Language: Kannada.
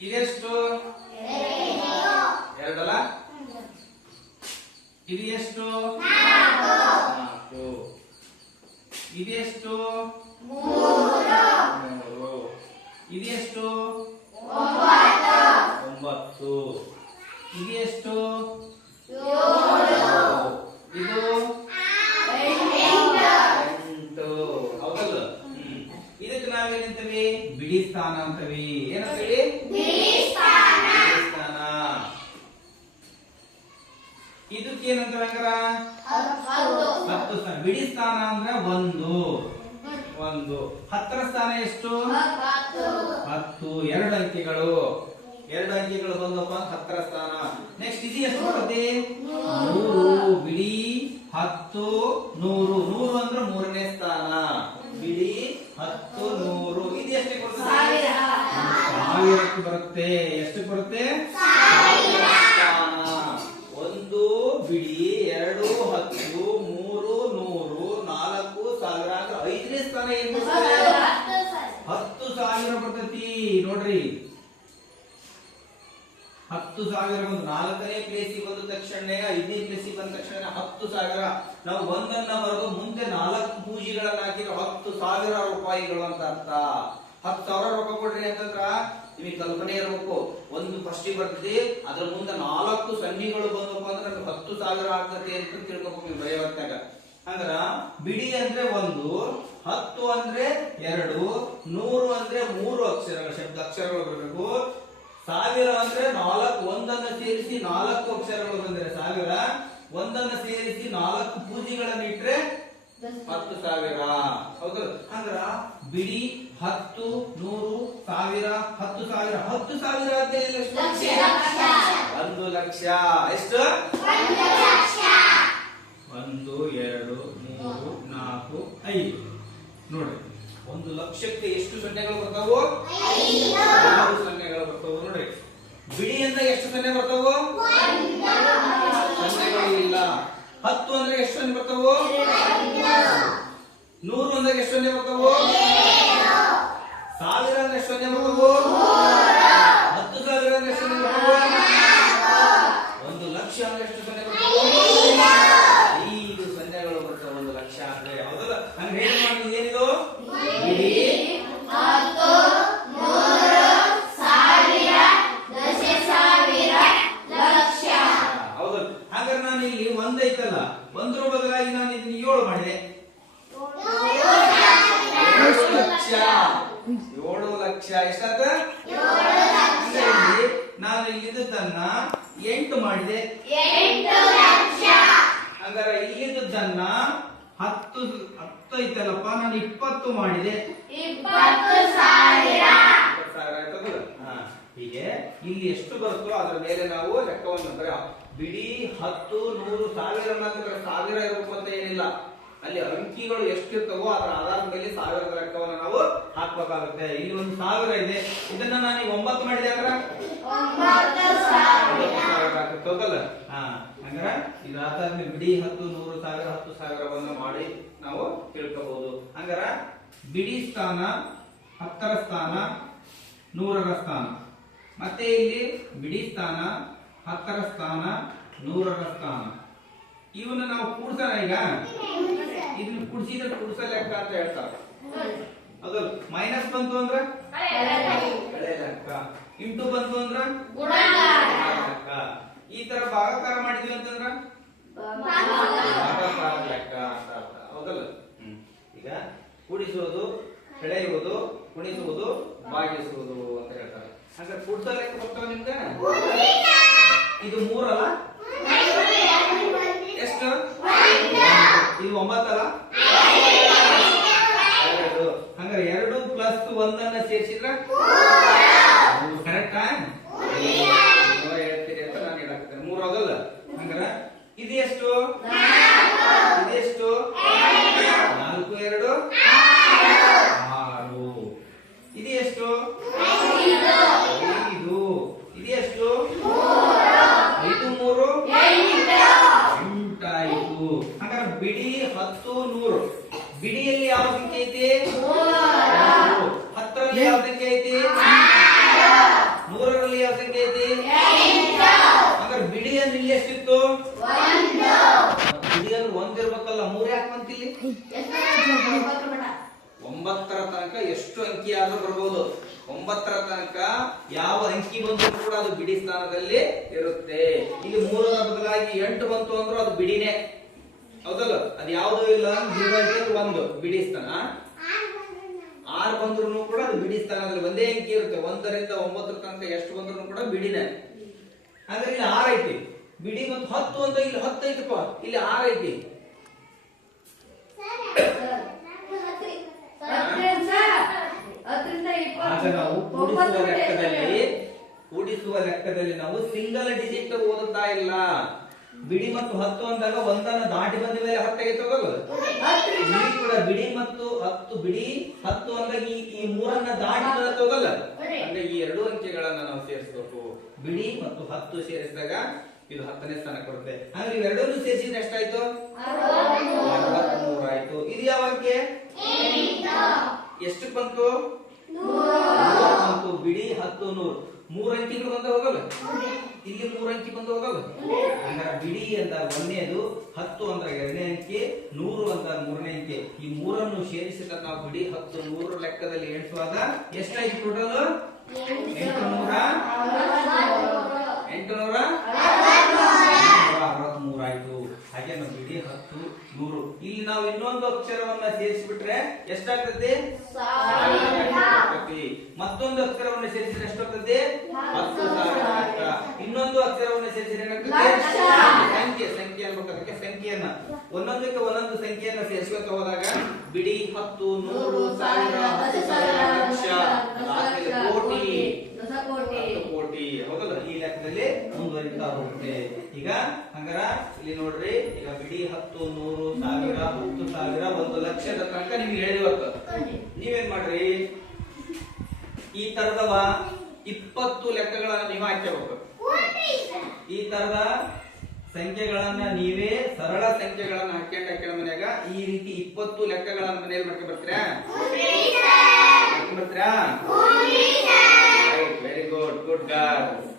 ಇದೆಷ್ಟು ಎರಡಲ್ಲ? ಇದು ಎಷ್ಟು ನಾಲ್ಕು. ಇದೆಷ್ಟು ಮೂರು. ಇದೆಷ್ಟು ಒಂಬತ್ತು. ಇದೆಷ್ಟು ಬಿಡಿ ಸ್ಥಾನ ಅಂತವಿ ಏನಂತ ಬಿಡಿ ಸ್ಥಾನ ಇದಕ್ಕೆ ಏನಂತ ಹತ್ತು ಬಿಡಿ ಸ್ಥಾನ ಅಂದ್ರೆ ಒಂದು. ಒಂದು. ಹತ್ತರ ಸ್ಥಾನ ಎಷ್ಟು? ಹತ್ತು. ಎರಡು ಅಂಕಿಗಳು. ಎರಡು ಅಂಕಿಗಳು ಬಂದಪ್ಪ, ಹತ್ತರ ಸ್ಥಾನ. ನೆಕ್ಸ್ಟ್ ಇದು ಎಷ್ಟು ಬರುತ್ತೆ? ನೂರು. ಬಿಡಿ ಹತ್ತು, ನೂರು. ನೂರು ಅಂದ್ರೆ ಮೂರನೇ ಸ್ಥಾನ. ಹತ್ತು ನೂರು ಇದು ಎಷ್ಟಕ್ಕೆ ಬರ್ತದೆ ಸಾವಿರಕ್ಕೆ ಬರುತ್ತೆ. ಎಷ್ಟು ಬರುತ್ತೆ? ಒಂದು ಬಿಡಿ ಎರಡು ಹತ್ತು ಮೂರು ನೂರು ನಾಲ್ಕು ಸಾವಿರ ಅಂದ್ರೆ ಐದನೇ ಸ್ಥಾನ ಏನ್ ಬರ್ತದೆ ಹತ್ತು ಸಾವಿರ ಬರ್ತೈತಿ. ನೋಡ್ರಿ. ಹತ್ತು ಸಾವಿರ ಒಂದು ನಾಲ್ಕನೇ ಪ್ಲೇಸಿಗೆ ಬಂದ ತಕ್ಷಣ ಐದನೇ ಪ್ಲೇಸಿಗೆ ಬಂದ ತಕ್ಷಣ ಹತ್ತು ಸಾವಿರ. ನಾವು ಒಂದನ್ನ ಬರೆದು ಮುಂದೆ ನಾಲ್ಕು ಪೂಜಿಗಳನ್ನ ಸಾವಿರ ರೂಪಾಯಿಗಳು ಅಂತ ಅರ್ಥ. ಹತ್ತು ಸಾವಿರ ರೊಕ್ಕ ಕೊಡ್ರಿ ಅಂತಂದ್ರ ನಿಮಗೆ ಕಲ್ಪನೆ ಇರಬೇಕು. ಒಂದು ಫಸ್ಟ್ ಬರ್ತದೆ ಅದ್ರ ಮುಂದೆ ನಾಲ್ಕು ಸನ್ನಿಗಳು ಬಂದಪ್ಪ ಅಂದ್ರೆ ನಮ್ಗೆ ಹತ್ತು ಸಾವಿರ ಆಗ್ತದೆ ಅಂತ ತಿಳ್ಕೊಬೇಕು ನೀವು ಭಯವತ್ತಾಗ ಅಂದ್ರ ಬಿಡಿ ಅಂದ್ರೆ ಒಂದು ಹತ್ತು ಅಂದ್ರೆ ಎರಡು ನೂರು ಅಂದ್ರೆ ಮೂರು ಅಕ್ಷರಗಳ ಶಬ್ದ ಅಕ್ಷರಗಳು ಬರಬೇಕು. ಸಾವಿರ ಅಂದ್ರೆ ನಾಲ್ಕು ಒಂದನ್ನ ಸೇರಿಸಿ ನಾಲ್ಕು ಅಕ್ಷರಗಳು ಬಂದರೆ ಸಾವಿರ. ಒಂದನ್ನ ಸೇರಿಸಿ ನಾಲ್ಕು ಪೂಜೆಗಳನ್ನು ಇಟ್ರೆ ಹತ್ತು ಸಾವಿರ. ಹೌದು. ಅಂದ್ರ ಬಿಡಿ ಹತ್ತು ನೂರು ಸಾವಿರ ಹತ್ತು ಸಾವಿರ ಹತ್ತು ಸಾವಿರ ಒಂದು ಲಕ್ಷ. ಎಷ್ಟು? ಒಂದು ಎರಡು ಮೂರು ನಾಲ್ಕು ಐದು. ನೋಡ್ರಿ. ಒಂದು ಲಕ್ಷಕ್ಕೆ ಎಷ್ಟು ಸೊನ್ನೆಗಳು ಬರ್ತಾವೋ? ಆರು ಸೊನ್ನೆಗಳು ಬರ್ತಾವೋ. ನೋಡ್ರಿ. ಬಿಡಿ ಅಂದ್ರೆ ಎಷ್ಟು ಸೊನ್ನೆ ಬರ್ತಾವೋ? ಸೊನ್ನೆಗಳು ಇಲ್ಲ. ಹತ್ತು ಅಂದ್ರೆ ಎಷ್ಟು ಸೊನ್ನೆ ಬರ್ತಾವು? ನೂರು ಅಂದ್ರೆ ಎಷ್ಟು ಸೊನ್ನೆ ಬರ್ತಾವು ಸಾವಿರ ಅಂದ್ರೆ ಎಷ್ಟು ಬರ್ತಾವು ಹತ್ತು ಸಾವಿರ ಅಂದ್ರೆ ಎಷ್ಟು ಬರ್ತಾವು ಒಂದು ಲಕ್ಷ ಅಂದ್ರೆ ಎಷ್ಟು ಸೊನ್ನೆ ಬರ್ತಾವು ಐದು ಸೊನ್ನೆಗಳು ಬರ್ತಾವೆ, ಒಂದು ಲಕ್ಷ ಅಂದ್ರೆ ಯಾವುದಲ್ಲ ಹಂಗ ಹೇಳಿ ಮಾಡಿ ಏನಿದು? ಹಾಗಾದ್ರೆ ನಾನು ಇಲ್ಲಿ ಒಂದೈತಲ್ಲ, ಒಂದ್ರ ಬದಲಾಗಿ ನಾನು ಇದನ್ನ ಏಳು ಮಾಡಿದೆ ಏಳು ಲಕ್ಷ. ಏಳು ಲಕ್ಷ. ಎಷ್ಟಾತ? ನಾನು ಇಲ್ಲಿದ್ದನ್ನ ಎಂಟು ಮಾಡಿದೆ. ಅದರ ಇಲ್ಲಿದ್ದನ್ನ ಹತ್ತು ಹತ್ತು ಐತಲ್ಲಪ್ಪ? ನಾನು ಇಪ್ಪತ್ತು ಮಾಡಿದೆ. ಹೀಗೆ ಇಲ್ಲಿ ಎಷ್ಟು ಬರುತ್ತೋ ಅದರ ಮೇಲೆ ನಾವು ಲೆಕ್ಕವನ್ನು ಬಿಡಿ ಹತ್ತು ನೂರು ಸಾವಿರ ಅನ್ನೋದ್ರ ಸಾವಿರ ಇರಬೇಕು ಅಂತ ಏನಿಲ್ಲ. ಅಲ್ಲಿ ಅಂಕಿಗಳು ಎಷ್ಟಿರ್ತವೋ ಅದರ ಆಧಾರದ ಮೇಲೆ ಸಾವಿರದ ಲೆಕ್ಕವನ್ನು ನಾವು ಹಾಕ್ಬೇಕಾಗುತ್ತೆ. ಇಲ್ಲಿ ಒಂದು ಸಾವಿರ ಇದೆ. ಇದನ್ನ ನಾನು ಈಗ ಒಂಬತ್ತು ಮಾಡಿದೆ ಅಂದ್ರೆ? ಸಾವಿರ. ಹೌದಲ್ಲ? ಹಾ ಹಂಗಾರ ಇದು ಅದಾದ್ಮೇಲೆ ಬಿಡಿ ಹತ್ತು ನೂರು ಸಾವಿರ ಹತ್ತು ಸಾವಿರವನ್ನು ಮಾಡಿ ನಾವು ತಿಳ್ಕೋಬಹುದು ಹಂಗಾರ ಬಿಡಿ ಸ್ಥಾನ ಹತ್ತರ ಸ್ಥಾನ ನೂರರ ಸ್ಥಾನ. ಮತ್ತೆ ಇಲ್ಲಿ ಬಿಡಿ ಸ್ಥಾನ ಹತ್ತರ ಸ್ಥಾನ ನೂರರ ಸ್ಥಾನ. ಇವನ್ನ ನಾವು ಕೂಡ್ಸೋಣ ಈಗ? ಇದನ್ನ ಕುಡ್ಸಿದ ಕುಡ್ಸ ಲೆಕ್ಕ ಅಂತ ಹೇಳ್ತಾರೆ. ಅದು ಮೈನಸ್ ಬಂತು ಅಂದ್ರೆ? ಕಳೆ ಲೆಕ್ಕ ಇಂಟು ಬಂತು ಅಂದ್ರ? ಲೆಕ್ಕ ಈ ತರ ಭಾಗಾಕಾರ ಮಾಡಿದ್ವಿ ಅಂತಂದ್ರ? ಭಾಗಾಕಾರ ಲೆಕ್ಕ ಅಂತ ಅರ್ಥ. ಹೌದಲ್ಲ? ಈಗ ಕೂಡಿಸುವುದು ಕಳೆಯುವುದು ಕುಣಿಸುವುದು ಭಾಗಿಸುವುದು ಅಂತ ಹೇಳ್ತಾರೆ. ಹಾಗಾದ್ರೆ ಕೂಡ್ಸ ಲೆಕ್ಕ ಬರ್ತಾವ ನಿಮ್ಗೆ? ಇದು ಮೂರಲ್ಲ? ಇದು ಒಂಬತ್ತಲ್ಲ? ಎರಡು ಹಂಗಾರೆ ಎರಡು ಪ್ಲಸ್ ಒಂದನ್ನ ಸೇರಿಸಿದ್ರ? ಕರೆಕ್ಟಾ ಹೇಳ್ತೀರಿ ಅಂತ ನಾನು ಹೇಳಾಕ್ತೇನೆ. ಮೂರು ಇದು ಹಂಗಾರ ಇದೆಷ್ಟು ಇದೆಷ್ಟು ನಾಲ್ಕು, ಎರಡು? ಆರು. ಇದು ಮೂರರಲ್ಲಿ ಯಾವ ಸಂಖ್ಯೆ ಐತಿ? ಮೂರರಲ್ಲಿ ಯಾವ ಸಂಖ್ಯೆ ಐತಿ? ಅಂದ್ರೆ ಬಿಡಿ ಇಲ್ಲಿ ಎಷ್ಟಿತ್ತು? ಬಿಡಿಯನ್ ಒಂದಿರ್ಬೇಕಲ್ಲ ಮೂರ್ ಯಾಕೆ ಬಂತಿಲ್ಲಿ ಒಂಬತ್ತರ ತನಕ ಎಷ್ಟು ಅಂಕಿ ಆದ್ರೂ ಬರ್ಬೋದು. ಒಂಬತ್ತರ ತನಕ ಯಾವ ಅಂಕಿ ಬಂದ್ರು ಕೂಡ ಅದು ಬಿಡಿ ಸ್ಥಾನದಲ್ಲಿ ಇರುತ್ತೆ. ಇಲ್ಲಿ ಮೂರರ ಬದಲಾಗಿ ಎಂಟು ಬಂತು ಅಂದ್ರೂ ಅದು ಬಿಡಿನೇ ಹೌದಲ್ಲ? ಅದ್ ಯಾವ್ದು ಇಲ್ಲ. ಒಂದು ಬಿಡಿ ಸ್ಥಾನ. ಆರ್ ಬಂದ್ರು ಬಿಡಿ ಸ್ಥಾನದಲ್ಲಿ ಒಂದೇ ಅಂಕಿ ಇರುತ್ತೆ. ಒಂದರಿಂದ ಒಂಬತ್ತರ ತನಕ ಎಷ್ಟು ಬಂದ್ರು ಕೂಡ ಬಿಡಿನೇ. ಹಾಗಾದ್ರೆ ಇಲ್ಲಿ ಆರ್ ಐತಿ. ಬಿಡಿ ಮತ್ತು ಹತ್ತು ಅಂತ ಇಲ್ಲಿ ಹತ್ತು ಐತಪ್ಪ. ಇಲ್ಲಿ ಆರ್ ಐತಿ. ಕೂಡಿಸುವ ಲೆಕ್ಕದಲ್ಲಿ ನಾವು ಸಿಂಗಲ್ ಡಿಜಿಟ್ ಓದುತ್ತಾ ಇಲ್ಲ. ಬಿಡಿ ಮತ್ತು ಹತ್ತು ಅಂದಾಗ ಒಂದನ್ನು ದಾಟಿ ಬಂದ ಮೇಲೆ ಇಲ್ಲಿ ಕೂಡ ಬಿಡಿ ಮತ್ತು ಹತ್ತು ಬಿಡಿ. ಹತ್ತು ಅಂದಾಗ ಈ ಈ ಮೂರನ್ನ ದಾಟಿ ಬರುತ್ತೆ ಹೋಗಲ್ಲ. ಅಂದ್ರೆ ಈ ಎರಡು ಅಂಕೆಗಳನ್ನ ನಾವು ಸೇರಿಸಬೇಕು. ಬಿಡಿ ಮತ್ತು ಹತ್ತು ಸೇರಿಸಿದಾಗ ಇದು ಹತ್ತನೇ ಸ್ಥಾನ ಕೊಡುತ್ತೆ. ಹಾಗೆ ಇವೆರಡನ್ನು ಸೇರಿಸಿದ್ರೆ ಎಷ್ಟಾಯ್ತು? ಆಯ್ತು. ಇದು ಯಾವ ಅಂಕೆ? ಎಷ್ಟು ಬಂತು? ಬಿಡಿ ಹತ್ತು ನೂರು. ಮೂರ್ ಅಂಕಿಗಳು ಬಂದ ಹೋಗಲ್ಲ? ಇಲ್ಲಿ ಮೂರ್ ಅಂಕಿ ಬಂದು ಹೋಗಲ್ಲ? ಅಂದ್ರೆ ಬಿಡಿ ಅಂದಾಗ ಒಂದೇದು ಹತ್ತು ಅಂದ್ರೆ ಎರಡನೇ ಅಂಕಿ. ಅಂಕಿ ಈ ಮೂರನ್ನು ಸೇರಿಸಿದ ನಾವು ಬಿಡಿ ಹತ್ತು ನೂರು ಲೆಕ್ಕದಲ್ಲಿ ಎಣಿಸುವಾಗ ಎಷ್ಟಾಯ್ತು ಟೋಟಲ್ ಎಂಟುನೂರ ಎಂಟುನೂರ ಅರವತ್ಮೂರು ಆಯ್ತು. ಹಾಗೆ ನಾವು ಬಿಡಿ ಹತ್ತು ನೂರು. ಇಲ್ಲಿ ನಾವು ಇನ್ನೊಂದು ಅಕ್ಷರವನ್ನ ಸೇರಿಸಿಬಿಟ್ರೆ ಎಷ್ಟಾಗ್ತದೆ. ಮತ್ತೊಂದು ಅಕ್ಷರವನ್ನು ಸೇರಿಸಿದ್ರೆ ಎಷ್ಟಾಗ್ತದೆ? ಹತ್ತು ಸಾವಿರ ಇನ್ನೊಂದು ಅಕ್ಷರವನ್ನು ಸೇರಿಸಿದ್ರೆ ಏನಾಗ್ತದೆ. ಸಂಖ್ಯೆ ಸಂಖ್ಯೆ ಅನ್ಬೇಕು. ಅದಕ್ಕೆ ಸಂಖ್ಯೆಯನ್ನ ಒಂದೊಂದಕ್ಕೆ ಒಂದೊಂದು ಸಂಖ್ಯೆಯನ್ನ ಸೇರಿಸ್ಕೊತ ಹೋದಾಗ ಬಿಡಿ ಹತ್ತು ನೂರು ಸಾವಿರ ಹತ್ತು ಸಾವಿರ ಲಕ್ಷ ಕೋಟಿ. ಕೋಟಿ ಹೌದಲ್ಲ? ಈ ಲೆಕ್ಕದಲ್ಲಿ ಮುಂದುವರಿತಾ ಹೋಗುತ್ತೆ. ಈಗ ಹಂಗಾರ ಇಲ್ಲಿ ನೋಡ್ರಿ ಈಗ ಬಿಡಿ ಹತ್ತು ನೂರು ಸಾವಿರ ಹತ್ತು ಸಾವಿರ ಒಂದು ಲಕ್ಷದ ತನಕ ನಿಮ್ಗೆ ಹೇಳಿವತ್ತು ನೀವೇನ್ ಮಾಡ್ರಿ? ಈ ತರದವ ಇಪ್ಪತ್ತು ಲೆಕ್ಕಗಳನ್ನ ನೀವು ಹಾಕ್ಯಬೇಕು ಈ ತರದ ಸಂಖ್ಯೆಗಳನ್ನ ನೀವೇ ಸರಳ ಸಂಖ್ಯೆಗಳನ್ನ ಹಾಕ್ಯಂಡ್ ಹಾಕ್ಯಂಡ್ ಮನ್ಯಾಗ ಈ ರೀತಿ ಇಪ್ಪತ್ತು ಲೆಕ್ಕಗಳನ್ನ ಮನೆಯಲ್ಲಿ ಮಾಡ್ಕೊಂಡ್ ಬರ್ತೀರಾ? ಬರ್ತೀರಾ? Very good good girls